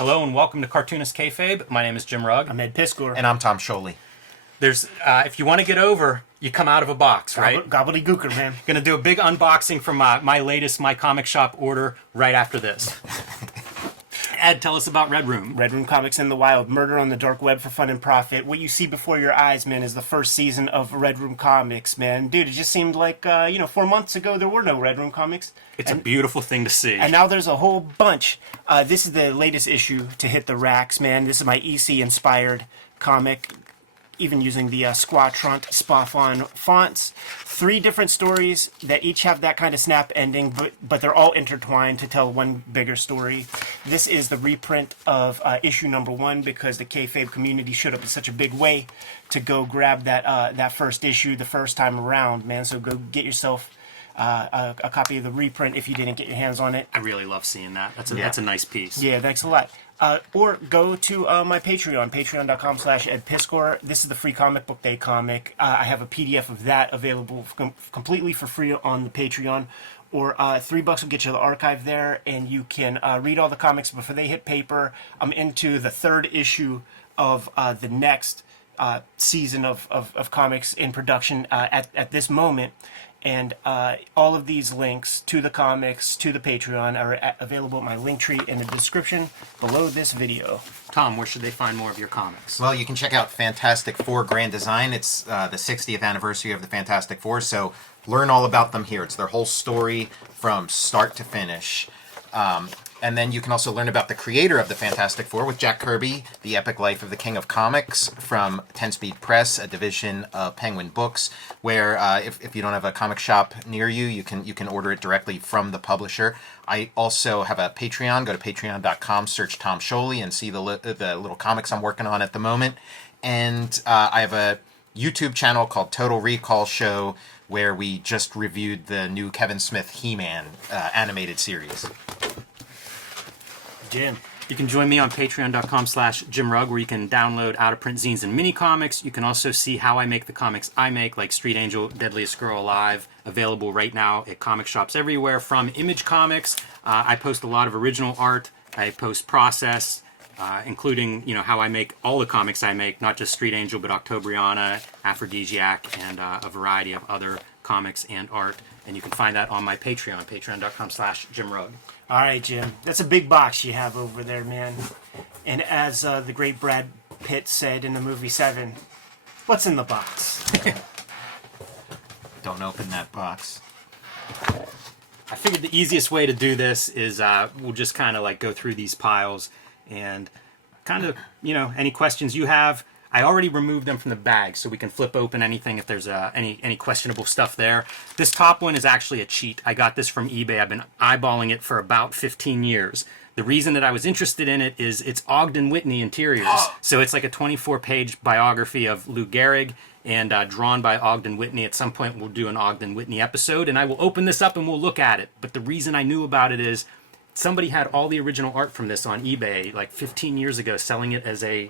Hello and welcome to Cartoonist Kayfabe. My name is Jim Rugg. I'm Ed Piskor. And I'm Tom Scholey. There's, if you want to get over, you come out of a box, right? Gobbledygooker, man. Gonna do a big unboxing from my latest My Comic Shop order right after this. Ed, tell us about Red Room. Red Room Comics in the Wild, Murder on the Dark Web for Fun and Profit. What you see before your eyes, man, is the first season of Red Room Comics, man. Dude, it just seemed like, 4 months ago there were no Red Room Comics. It's a beautiful thing to see. And now there's a whole bunch. This is the latest issue to hit the racks, man. This is my EC-inspired comic, even using the Squatront Spoffon fonts. 3 different stories that each have that kind of snap ending, but they're all intertwined to tell one bigger story. This is the reprint of issue number 1 because the Kayfabe community showed up in such a big way to go grab that first issue the first time around, man. So go get yourself a copy of the reprint if you didn't get your hands on it. I really love seeing that. That's a nice piece. Yeah, thanks a lot. Or go to my Patreon, patreon.com/Ed Piskor. This is the free Comic Book Day comic. I have a PDF of that available completely for free on the Patreon. Or $3 will get you the archive there, and you can read all the comics before they hit paper. I'm into the 3rd issue of the next season of comics in production at this moment. And all of these links to the comics, to the Patreon, are available at my link tree in the description below this video. Tom, where should they find more of your comics? Well, you can check out Fantastic Four Grand Design. It's the 60th anniversary of the Fantastic Four, so learn all about them here. It's their whole story from start to finish. And then you can also learn about the creator of the Fantastic Four with Jack Kirby, The Epic Life of the King of Comics from 10 Speed Press, a division of Penguin Books, where if you don't have a comic shop near you, you can order it directly from the publisher. I also have a Patreon. Go to patreon.com, search Tom Scholey, and see the little comics I'm working on at the moment. And I have a YouTube channel called Total Recall Show, where we just reviewed the new Kevin Smith He-Man animated series. Jim. You can join me on patreon.com/Jim Rugg, where you can download out-of-print zines and mini comics. You can also see how I make the comics I make, like Street Angel, Deadliest Girl Alive, available right now at comic shops everywhere from Image Comics. I post a lot of original art. I post process, including how I make all the comics I make, not just Street Angel, but Octobriana, Aphrodisiac, and a variety of other comics and art. And you can find that on my Patreon, patreon.com/Jim Rugg. All right, Jim. That's a big box you have over there, man. And as the great Brad Pitt said in the movie Seven, what's in the box? Don't open that box. I figured the easiest way to do this is we'll just kind of like go through these piles and kind of, any questions you have. I already removed them from the bag, so we can flip open anything if there's any questionable stuff there. This top one is actually a cheat. I got this from eBay. I've been eyeballing it for about 15 years. The reason that I was interested in it is it's Ogden Whitney interiors. So it's like a 24-page biography of Lou Gehrig and drawn by Ogden Whitney. At some point, we'll do an Ogden Whitney episode, and I will open this up and we'll look at it. But the reason I knew about it is somebody had all the original art from this on eBay like 15 years ago, selling it as a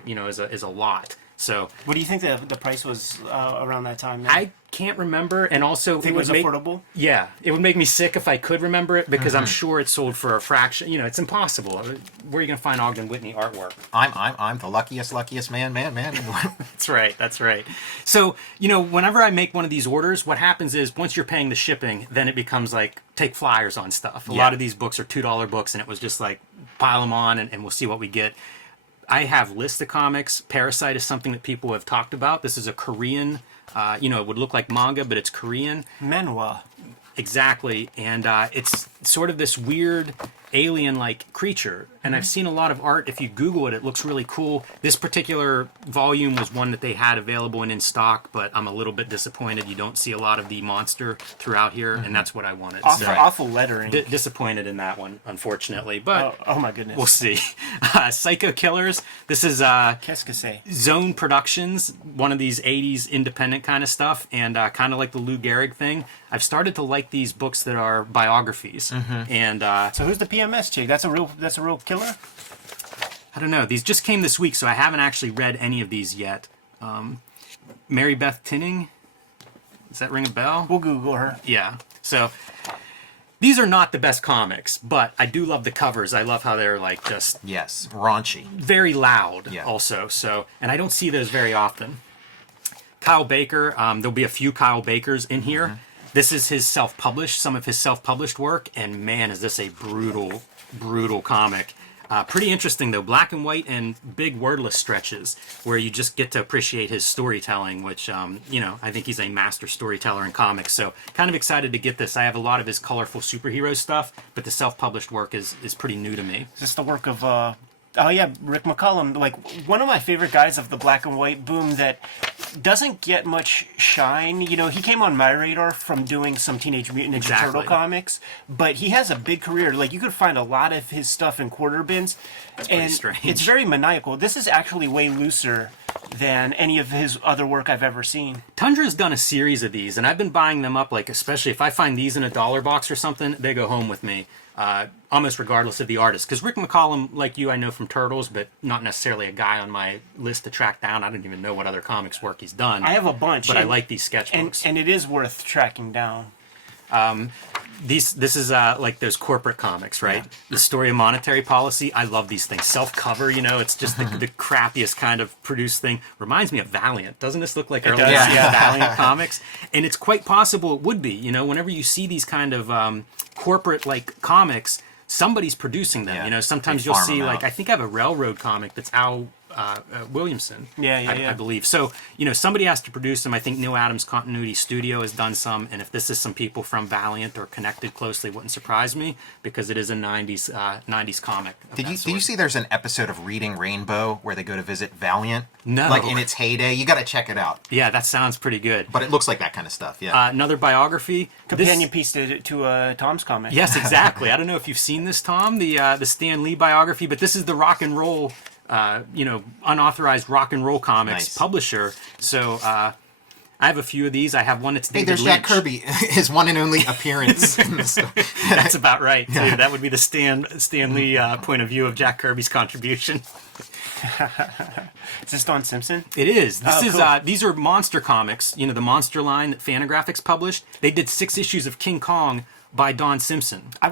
lot. So, what do you think the price was around that time? Man? I can't remember, and also think it was affordable. Yeah, it would make me sick if I could remember it because I'm sure it sold for a fraction. It's impossible. Where are you gonna find Ogden Whitney artwork? I'm the luckiest man. That's right. That's right. So whenever I make one of these orders, what happens is once you're paying the shipping, then it becomes like take flyers on stuff. A lot of these books are $2 books, and it was just like pile them on, and we'll see what we get. I have lists of comics. Parasite is something that people have talked about. This is a Korean, it would look like manga, but it's Korean. Manhwa. Exactly. And it's sort of this weird alien-like creature. And I've seen a lot of art. If you Google it, it looks really cool. This particular volume was one that they had available and in stock, but I'm a little bit disappointed. You don't see a lot of the monster throughout here, and that's what I wanted. Awful lettering. Disappointed in that one, unfortunately. But oh my goodness. We'll see. Psycho Killers. This is Qu'est-ce que c'est? Zone Productions, one of these 80s independent kind of stuff, and kind of like the Lou Gehrig thing. I've started to like these books that are biographies. And so who's the PMS chick? That's a real killer? I don't know. These just came this week, so I haven't actually read any of these yet. Mary Beth Tinning. Does that ring a bell? We'll Google her. Yeah. So These are not the best comics, but I do love the covers. I love how they're like just Yes, raunchy. very loud Yeah. also. So, and I don't see those very often. Kyle Baker, there'll be a few Kyle Bakers in here. This is his self-published, some of his self-published work, and man, is this a brutal, brutal comic. Pretty interesting though, black and white and big wordless stretches where you just get to appreciate his storytelling, which, I think he's a master storyteller in comics. So kind of excited to get this. I have a lot of his colorful superhero stuff, but the self-published work is pretty new to me. Is this the work of, Rick McCullum, like one of my favorite guys of the black and white boom that doesn't get much shine. You know, he came on my radar from doing some Teenage Mutant Ninja Turtle comics, but he has a big career. Like, you could find a lot of his stuff in quarter bins. That's pretty strange. It's very maniacal. This is actually way looser than any of his other work I've ever seen. Tundra's done a series of these, and I've been buying them up, like, especially if I find these in a dollar box or something, they go home with me. Almost regardless of the artist. Because Rick McCollum, like you, I know from Turtles, but not necessarily a guy on my list to track down. I don't even know what other comics work he's done. I have a bunch. But I like these sketchbooks. And it is worth tracking down. This is like those corporate comics, right? Yeah. The Story of Monetary Policy. I love these things. Self-cover, it's just the crappiest kind of produced thing. Reminds me of Valiant. Doesn't this look like early Valiant comics? And it's quite possible it would be. Whenever you see these kind of corporate like comics, somebody's producing them. Yeah. Sometimes you'll see like I think I have a Railroad comic that's Al Williamson. I believe. So, somebody has to produce them. I think Neil Adams Continuity Studio has done some, and if this is some people from Valiant or connected closely, it wouldn't surprise me because it is a 90s comic. Did you see there's an episode of Reading Rainbow where they go to visit Valiant? No. Like in its heyday? You got to check it out. Yeah, that sounds pretty good. But it looks like that kind of stuff, yeah. Another biography. Companion piece to Tom's comic. Yes, exactly. I don't know if you've seen this, Tom, the Stan Lee biography, but this is the rock and roll unauthorized rock and roll comics publisher. So I have a few of these. I have one that's David there's Lynch. Jack Kirby, his one and only appearance in the story. That's about right. Too. That would be the Stan Lee point of view of Jack Kirby's contribution. Is this Don Simpson? It is. This is cool. These are Monster comics. The Monster line that Fantagraphics published. They did 6 issues of King Kong by Don Simpson. I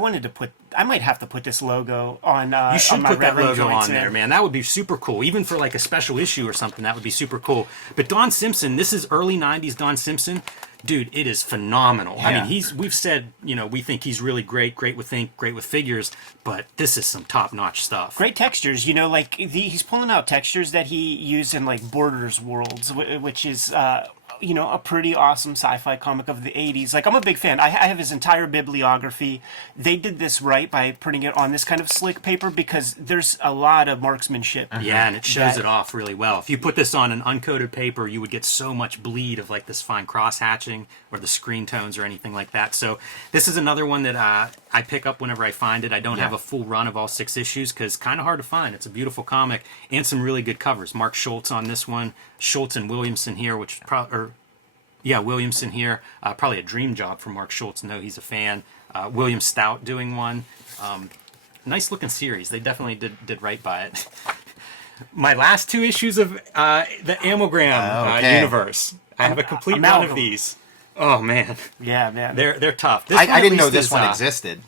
might have to put this logo on. You should on my put that Reverend logo joints on there, man. That would be super cool. Even for like a special issue or something, that would be super cool. But Don Simpson, this is early 90s Don Simpson. Dude, it is phenomenal. Yeah. I mean, we've said, we think he's really great with ink, great with figures, but this is some top-notch stuff. Great textures, he's pulling out textures that he used in like Borders Worlds, which is a pretty awesome sci-fi comic of the 80s. Like, I'm a big fan. I have his entire bibliography. They did this right by putting it on this kind of slick paper because there's a lot of marksmanship. Yeah, and it shows it off really well. If you put this on an uncoated paper, you would get so much bleed of like this fine cross-hatching or the screen tones or anything like that. So this is another one that I pick up whenever I find it. I don't have a full run of all 6 issues because kind of hard to find. It's a beautiful comic and some really good covers. Mark Schultz on this one. Schultz and Williamson here, Williamson here. Probably a dream job for Mark Schultz. No, he's a fan. William Stout doing one. Nice looking series. They definitely did right by it. My last 2 issues of the Amalgam universe. I have a complete run of these. Oh man. Yeah, man. They're tough. I didn't know this one existed.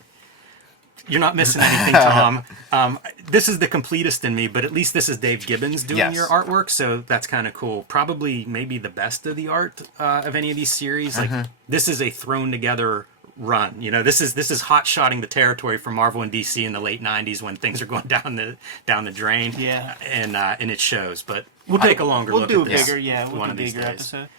You're not missing anything, Tom. This is the completest in me, but at least this is Dave Gibbons doing your artwork, so that's kind of cool. Probably maybe the best of the art of any of these series. Like this is a thrown together run. This is hot-shotting the territory for Marvel and DC in the late '90s when things are going down the drain. Yeah, and it shows. But we'll take a longer look at this. We'll do a bigger episode.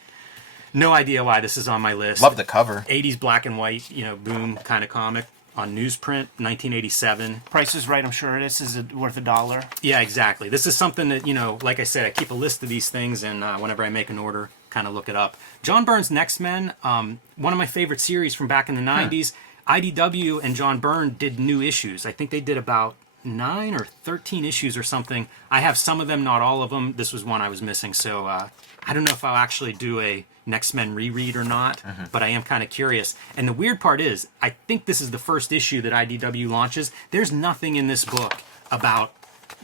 No idea why this is on my list. Love the cover. 80s black and white, boom kind of comic. On newsprint, 1987. Price is right, I'm sure this is worth $1. Yeah, exactly. This is something that, like I said, I keep a list of these things, and whenever I make an order, kind of look it up. John Byrne's Next Men, one of my favorite series from back in the 90s. IDW and John Byrne did new issues. I think they did about 9 or 13 issues or something. I have some of them, not all of them. This was one I was missing, so I don't know if I'll actually do a Next Men reread or not, but I am kind of curious. And the weird part is, I think this is the first issue that IDW launches. There's nothing in this book about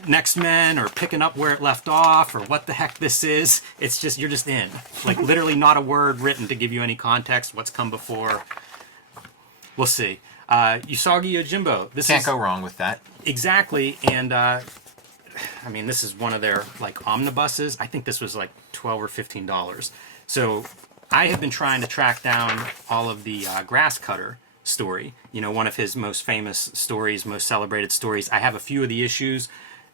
Next Men or picking up where it left off or what the heck this is. It's just, you're just in. Like, literally not a word written to give you any context, what's come before. We'll see. Usagi Yojimbo. This Can't is go wrong with that. exactly, and I mean, this is one of their like omnibuses. I think this was like $12 or $15. So I have been trying to track down all of the Grass Cutter story. You know, one of his most famous stories, most celebrated stories. I have a few of the issues.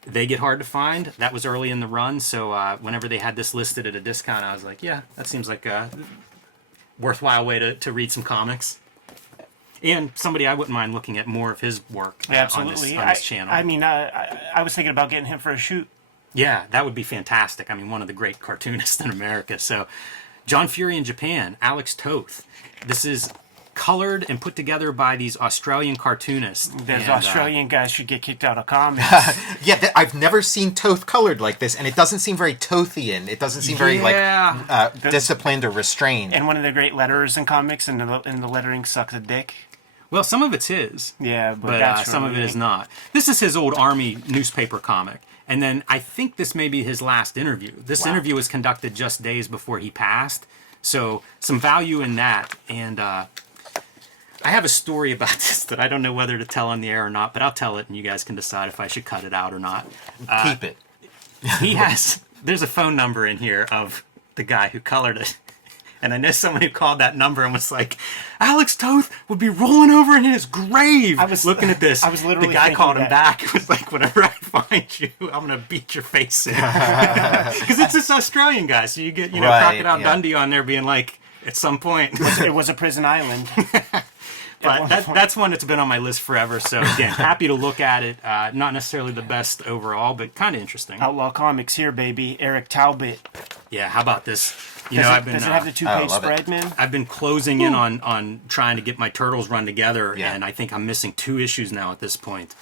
They get hard to find. That was early in the run, so whenever they had this listed at a discount, I was like, yeah, that seems like a worthwhile way to read some comics. And somebody I wouldn't mind looking at more of his work Absolutely. on this channel. I mean, I was thinking about getting him for a shoot. Yeah, that would be fantastic. I mean, one of the great cartoonists in America. So, John Fury in Japan, Alex Toth. This is colored and put together by these Australian cartoonists. Those Australian guys should get kicked out of comics. Yeah, I've never seen Toth colored like this, and it doesn't seem very Tothian. It doesn't seem very disciplined or restrained. And one of the great letterers in comics, and the lettering sucks a dick. Well, some of it's his. Yeah, but But some of it is not. This is his old Army newspaper comic. And then I think this may be his last interview. This interview was conducted just days before he passed. So some value in that. And I have a story about this that I don't know whether to tell on the air or not, but I'll tell it and you guys can decide if I should cut it out or not. Keep it. There's a phone number in here of the guy who colored it. And I know someone who called that number and was like, Alex Toth would be rolling over in his grave. I was looking at this. I was literally the guy thinking called him that. back. It was like, whenever I find you, I'm going to beat your face in. Because it's this Australian guy. So you get, Right, Crocodile yeah. Dundee on there being like, at some point. It was a prison island. But that's one that's been on my list forever. So again, happy to look at it. Not necessarily the best overall, but kind of interesting. Outlaw Comics here, baby. Eric Talbot. Yeah, how about this? Does it have the two-page love it. spread, man? I've been closing in on trying to get my Turtles run together, Yeah. and I think I'm missing 2 issues now at this point.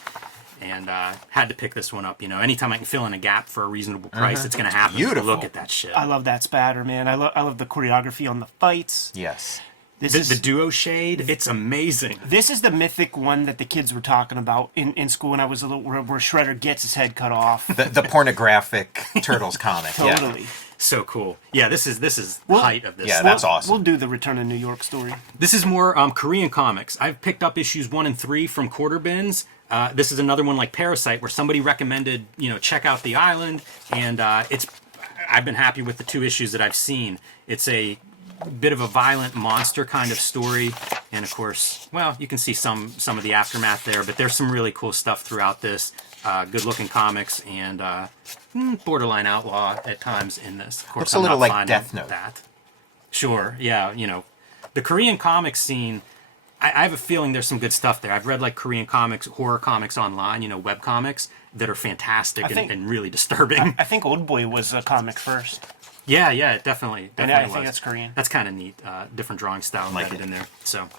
And had to pick this one up. Anytime I can fill in a gap for a reasonable price, it's going to happen. Beautiful. Look at that shit. I love that spatter, man. I love the choreography on the fights. Yes. The duo shade, it's amazing. This is the mythic one that the kids were talking about in school when I was a little, where Shredder gets his head cut off. The pornographic Turtles comic. Yeah. Totally. So cool. Yeah, this is height of this. Yeah, stuff. that's awesome. We'll do the Return to New York story. This is more Korean comics. I've picked up issues 1 and 3 from Quarter Bins. This is another one like Parasite, where somebody recommended, check out the island, and I've been happy with the 2 issues that I've seen. It's a bit of a violent monster kind of story, and of course, well, you can see some of the aftermath there, but there's some really cool stuff throughout this. Good looking comics and borderline outlaw at times in this. Of course, Looks a little not like fond Death of Note. that. Sure, yeah, the Korean comic scene. I have a feeling there's some good stuff there. I've read like Korean comics, horror comics online, web comics that are fantastic and really disturbing. I think Old Boy was a comic first. Yeah, definitely And was. I think that's Korean. That's kind of neat. Different drawing style Like embedded it. in there. So,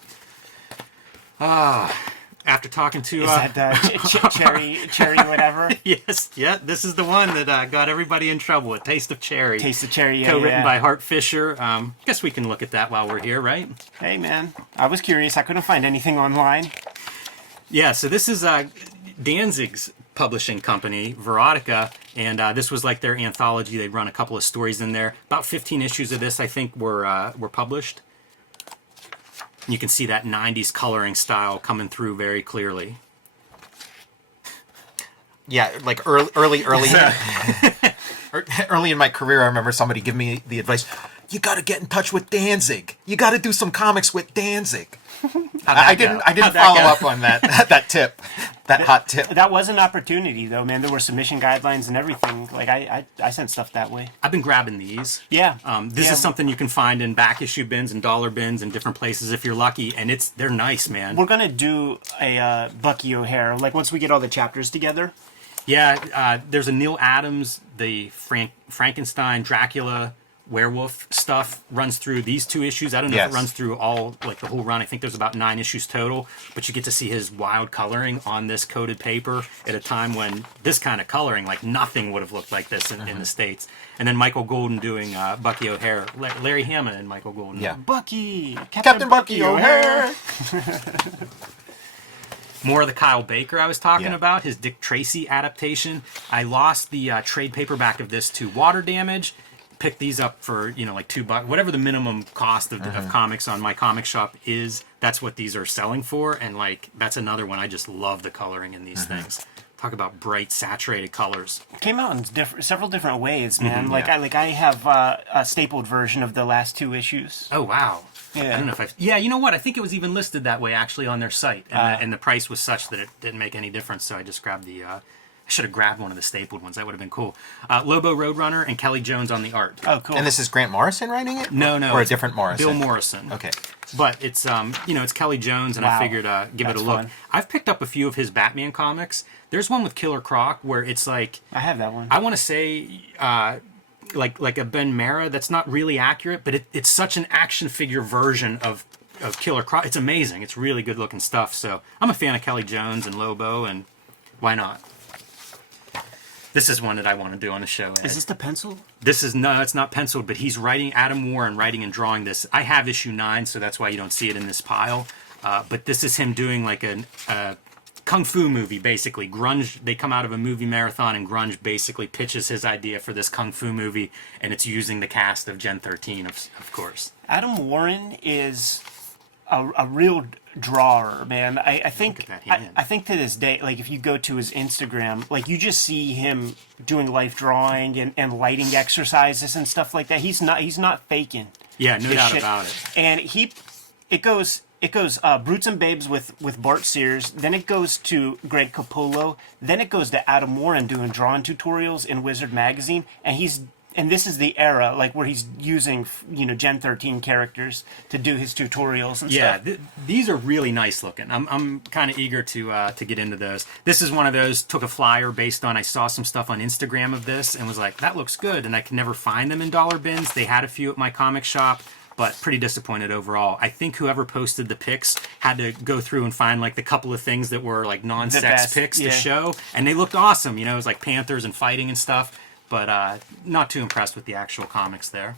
after talking to Is that cherry whatever? yes, yeah, this is the one that got everybody in trouble. A Taste of Cherry. Taste of Cherry, yeah. Co-written yeah. by Hart Fisher. Guess we can look at that while we're here, right? Hey, man. I was curious. I couldn't find anything online. Yeah, so this is Danzig's publishing company, Verotica, and this was like their anthology. They'd run a couple of stories in there. About 15 issues of this, I think, were published. You can see that 90s coloring style coming through very clearly. Yeah, like early early in my career, I remember somebody giving me the advice, you got to get in touch with Danzig. You got to do some comics with Danzig. I didn't follow up on that tip. That hot tip. That was an opportunity, though, man. There were submission guidelines and everything. Like, I sent stuff that way. I've been grabbing these. Yeah. This is something you can find in back issue bins and dollar bins and different places if you're lucky, and they're nice, man. We're going to do a Bucky O'Hare, like, once we get all the chapters together. Yeah, there's a Neil Adams, the Frankenstein, Dracula, werewolf stuff runs through these 2 issues. I don't know if it runs through all, like the whole run. I think there's about 9 issues total, but you get to see his wild coloring on this coated paper at a time when this kind of coloring, like nothing would have looked like this in the States. And then Michael Golden doing Bucky O'Hare, Larry Hammond and Michael Golden. Yeah. Bucky! Captain Bucky O'Hare! More of the Kyle Baker I was talking Yeah. about, his Dick Tracy adaptation. I lost the trade paperback of this to water damage. picked these up for, like $2, whatever the minimum cost of comics on my comic shop is. That's what these are selling for, and like that's another one. I just love the coloring in these things. Talk about bright, saturated colors. It came out in several different ways, man. yeah. I have a stapled version of the last 2 issues. Oh wow! Yeah. I don't know if yeah, you know what? I think it was even listed that way actually on their site, and the price was such that it didn't make any difference. So I just grabbed the. I should have grabbed one of the stapled ones. That would have been cool. Lobo Roadrunner and Kelly Jones on the art. Oh, cool. And this is Grant Morrison writing it? No, Or a it's different Morrison? Bill Morrison. Okay. But it's it's Kelly Jones, and I Wow. figured give it That's a look. fun. I've picked up a few of his Batman comics. There's one with Killer Croc where it's like I have that one. I want to say like a Ben Mara that's not really accurate, but it's such an action figure version of Killer Croc. It's amazing. It's really good looking stuff. So I'm a fan of Kelly Jones and Lobo, and why not? This is one that I want to do on the show. Ed. Is this the pencil? No, it's not penciled, but he's writing, Adam Warren writing and drawing this. I have issue 9, so that's why you don't see it in this pile. But this is him doing like a kung fu movie, basically. Grunge, they come out of a movie marathon, and Grunge basically pitches his idea for this kung fu movie, and it's using the cast of Gen 13, of course. Adam Warren is a real drawer, man. I think at that hand. I think to this day, like if you go to his Instagram, like you just see him doing life drawing and lighting exercises and stuff like that. He's not faking. Yeah, no this doubt shit. about it. And it goes Brutes and Babes with Bart Sears, then it goes to Greg Capullo, then it goes to Adam Warren doing drawing tutorials in Wizard Magazine, and this is the era like where he's using Gen 13 characters to do his tutorials and Yeah, stuff. these are really nice looking. I'm kind of eager to get into those. This is one of those, took a flyer based on, I saw some stuff on Instagram of this and was like, that looks good, and I could never find them in dollar bins. They had a few at my comic shop, but pretty disappointed overall. I think whoever posted the pics had to go through and find like the couple of things that were like non-sex best, pics yeah. to show, and they looked awesome. It was like panthers and fighting and stuff, but not too impressed with the actual comics there.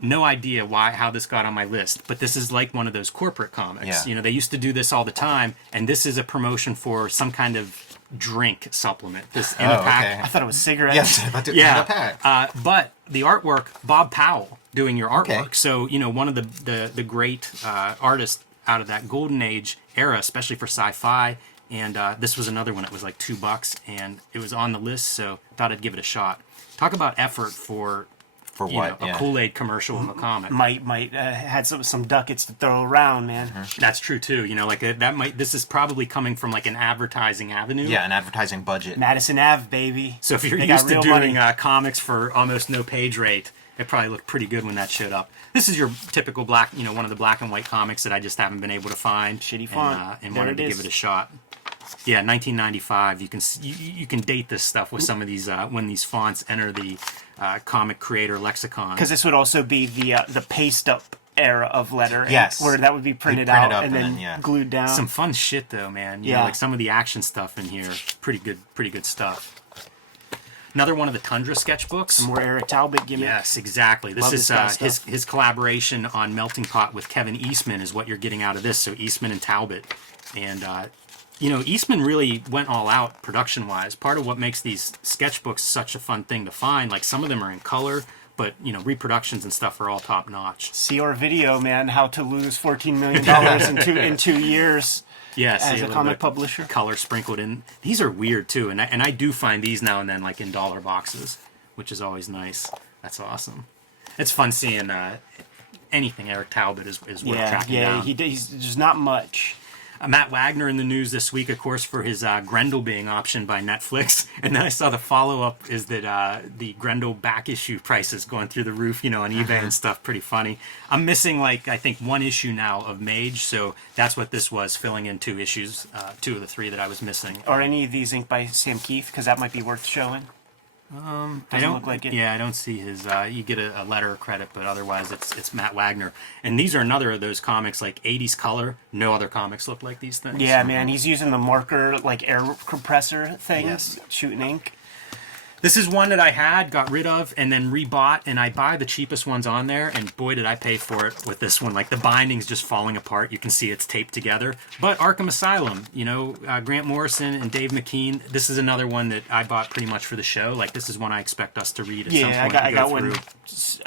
No idea how this got on my list, but this is like one of those corporate comics. Yeah. They used to do this all the time, and this is a promotion for some kind of drink supplement. This in a pack. okay. I thought it was cigarettes. Yes, I thought it was Yeah, in a pack. but the artwork, Bob Powell doing your artwork. Okay. So one of the great artists out of that golden age era, especially for sci-fi. And this was another one that was like $2, and it was on the list, so thought I'd give it a shot. Talk about effort for what? a Yeah. Kool-Aid commercial of a comic. Might had some ducats to throw around, man. That's true too. This is probably coming from like an advertising avenue. Yeah, an advertising budget. Madison Ave, baby. So if you're They got used to real doing money. comics for almost no page rate, it probably looked pretty good when that showed up. This is your typical black, one of the black and white comics that I just haven't been able to find. Shitty font. And There wanted it to is. give it a shot. Yeah, 1995. You can date this stuff with some of these when these fonts enter the comic creator lexicon. Because this would also be the paste up era of lettering. Yes. Where that would be printed print it out up and then yeah. glued down. Some fun shit though, man. You know, Yeah. like some of the action stuff in here, pretty good stuff. Another one of the Tundra sketchbooks. More Eric Talbot gimmick. Yes, exactly. This Love is this guy's stuff. his collaboration on Melting Pot with Kevin Eastman is what you're getting out of this. So Eastman and Talbot, and Eastman really went all out production-wise. Part of what makes these sketchbooks such a fun thing to find, like some of them are in color, but reproductions and stuff are all top notch. See our video, man, how to lose $14 million in 2 years Yes, as a comic publisher. color sprinkled in. These are weird too, and I do find these now and then, like in dollar boxes, which is always nice. That's awesome. It's fun seeing anything Eric Talbot is worth tracking down. He's there's not much. Matt Wagner in the news this week, of course, for his Grendel being optioned by Netflix. And then I saw the follow-up is that the Grendel back issue prices going through the roof, on eBay and stuff. Pretty funny. I'm missing, I think, one issue now of Mage, so that's what this was, filling in 2 issues, 2 of the 3 that I was missing. Are any of these inked by Sam Keith? Because that might be worth showing. I don't look like it. Yeah, I don't see his. You get a letter of credit, but otherwise it's Matt Wagner. And these are another of those comics, like 80s color. No other comics look like these things. Yeah, man, he's using the marker, like air compressor thing, Yes. shooting ink. This is one that I had, got rid of, and then rebought, and I buy the cheapest ones on there, and boy did I pay for it with this one. Like, the binding's just falling apart. You can see it's taped together. But Arkham Asylum, you know, Grant Morrison and Dave McKean, this is another one that I bought pretty much for the show. Like, this is one I expect us to read at some point.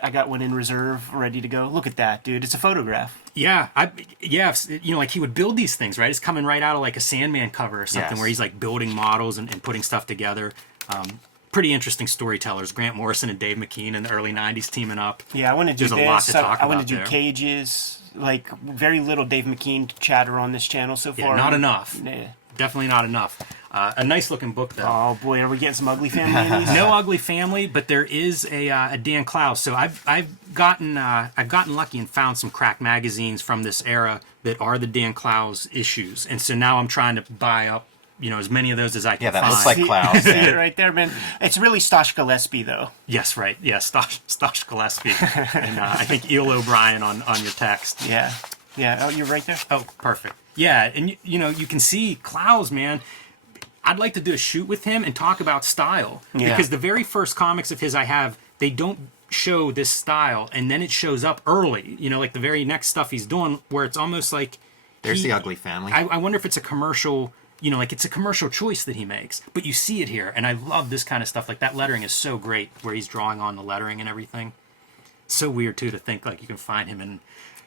I got one in reserve, ready to go. Look at that, dude. It's a photograph. Yeah, you know, like he would build these things, right? It's coming right out of like a Sandman cover or something, where he's like building models and putting stuff together. Pretty interesting storytellers, Grant Morrison and Dave McKean in the early 90s teaming up. Yeah, I want to do There's this. a lot to talk I want about to do there. cages. Like, very little Dave McKean chatter on this channel so far. Yeah, not enough. Nah. Definitely not enough. A nice looking book, though. Oh, boy, are we getting some Ugly Family in these? No Ugly Family, but there is a Dan Klaus. So I've gotten lucky and found some crack magazines from this era that are the Dan Klaus issues, and so now I'm trying to buy up, you know, as many of those as I can Yeah, that find. looks like Klaus. See it right there, man. It's really Stosh Gillespie, though. Yes, right. Yeah, Stosh Gillespie, and I think Eel O'Brien on your text. Yeah. Yeah. Oh, you're right there? Oh, perfect. Yeah, and you know, you can see Klaus, man. I'd like to do a shoot with him and talk about style. Yeah. Because the very first comics of his I have, they don't show this style, and then it shows up early. You know, like the very next stuff he's doing, where it's almost like... There's the Ugly Family. I wonder if it's a commercial... You know, like it's a commercial choice that he makes. But you see it here, and I love this kind of stuff. Like, that lettering is so great, where he's drawing on the lettering and everything. It's so weird, too, to think, like, you can find him in...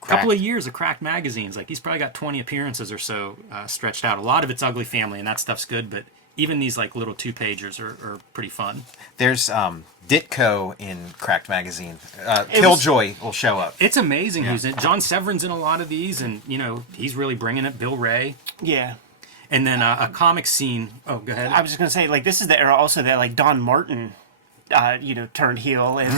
A couple of years of Cracked magazines. Like, he's probably got 20 appearances or so stretched out. A lot of it's Ugly Family, and that stuff's good, but even these like little 2-pagers are pretty fun. There's Ditko in Cracked magazine. Killjoy will show up. It's amazing who's in. John Severin's in a lot of these, and you know, he's really bringing it. Bill Ray. Yeah. And then a comic scene. Oh, go ahead. I was just going to say, like, this is the era also that, like, Don Martin... you know, turned heel and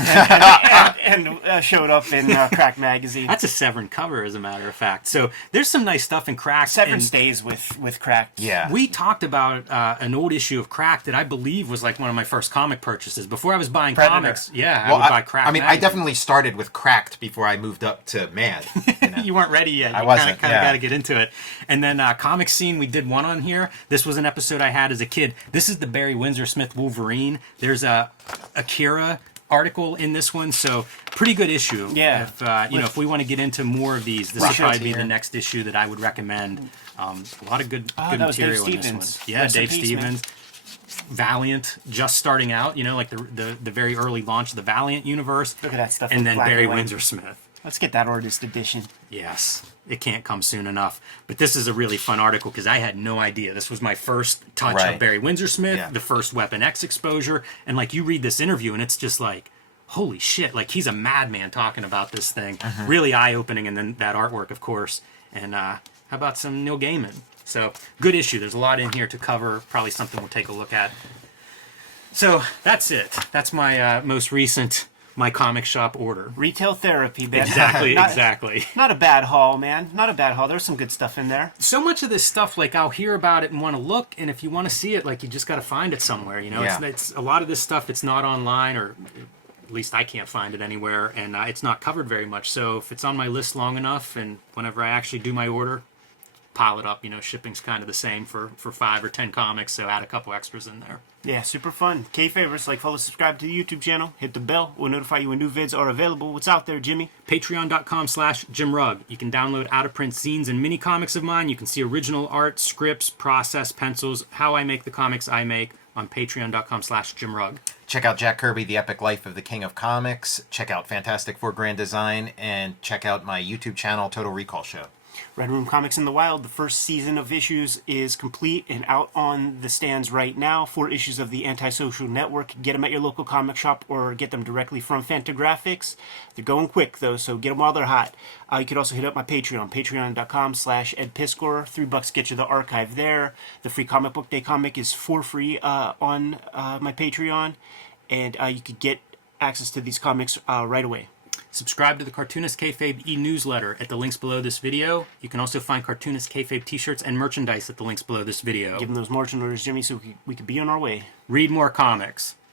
showed up in Crack magazine. That's a Severin cover, as a matter of fact. So there's some nice stuff in Crack. Severin stays with Crack. Yeah. We talked about an old issue of Crack that I believe was like one of my first comic purchases. Before I was buying Predator. comics, I Well, would buy Crack. I mean, magazine. I definitely started with Cracked before I moved up to Mad. You know? You weren't ready yet. You I wasn't, Kind of yeah. got to get into it. And then comic scene, we did one on here. This was an episode I had as a kid. This is the Barry Windsor Smith Wolverine. There's a Akira article in this one, so pretty good issue. Yeah. If you know, if we want to get into more of these, this would Rock probably be here. the next issue that I would recommend. A lot of good that was Dave material in this one. Stevens. Yeah, Rest in Dave peace, Stevens. Valiant, just starting out. You know, like the very early launch of the Valiant universe. Look at that stuff. And in then black Barry and white. Windsor Smith. Let's get that artist edition. Yes, it can't come soon enough. But this is a really fun article because I had no idea. This was my first touch Right. of Barry Windsor Smith, Yeah. the first Weapon X exposure. And like, you read this interview and it's just like, holy shit, like he's a madman talking about this thing. Really eye-opening. And then that artwork, of course. And how about some Neil Gaiman? So, good issue. There's a lot in here to cover. Probably something we'll take a look at. So, that's it. That's my most recent My Comic Shop order. Retail therapy, man. Exactly. Not a bad haul, man. Not a bad haul. There's some good stuff in there. So much of this stuff, like, I'll hear about it and want to look, and if you want to see it, like, you just got to find it somewhere, you know? Yeah. It's a lot of this stuff, it's not online, or at least I can't find it anywhere, and it's not covered very much. So if it's on my list long enough, and whenever I actually do my order, pile it up. You know, shipping's kind of the same for 5 or 10 comics, so add a couple extras in there. Yeah, super fun. Kayfabers, like, follow, subscribe to the YouTube channel, hit the bell. We'll notify you when new vids are available. What's out there, Jimmy? Patreon.com/JimRugg. You can download out-of-print zines and mini comics of mine. You can see original art, scripts, process, pencils, how I make the comics I make on Patreon.com/JimRugg. Check out Jack Kirby, The Epic Life of the King of Comics. Check out Fantastic Four Grand Design. And check out my YouTube channel, Total Recall Show. Red Room Comics in the Wild, the first season of issues is complete and out on the stands right now. 4 issues of the Antisocial Network. Get them at your local comic shop or get them directly from Fantagraphics. They're going quick, though, so get them while they're hot. You could also hit up my Patreon, patreon.com/EdPiskor. $3 get you the archive there. The free Comic Book Day comic is for free on my Patreon, and you could get access to these comics right away. Subscribe to the Cartoonist Kayfabe e-newsletter at the links below this video. You can also find Cartoonist Kayfabe t-shirts and merchandise at the links below this video. Give them those marching orders, Jimmy, so we could be on our way. Read more comics.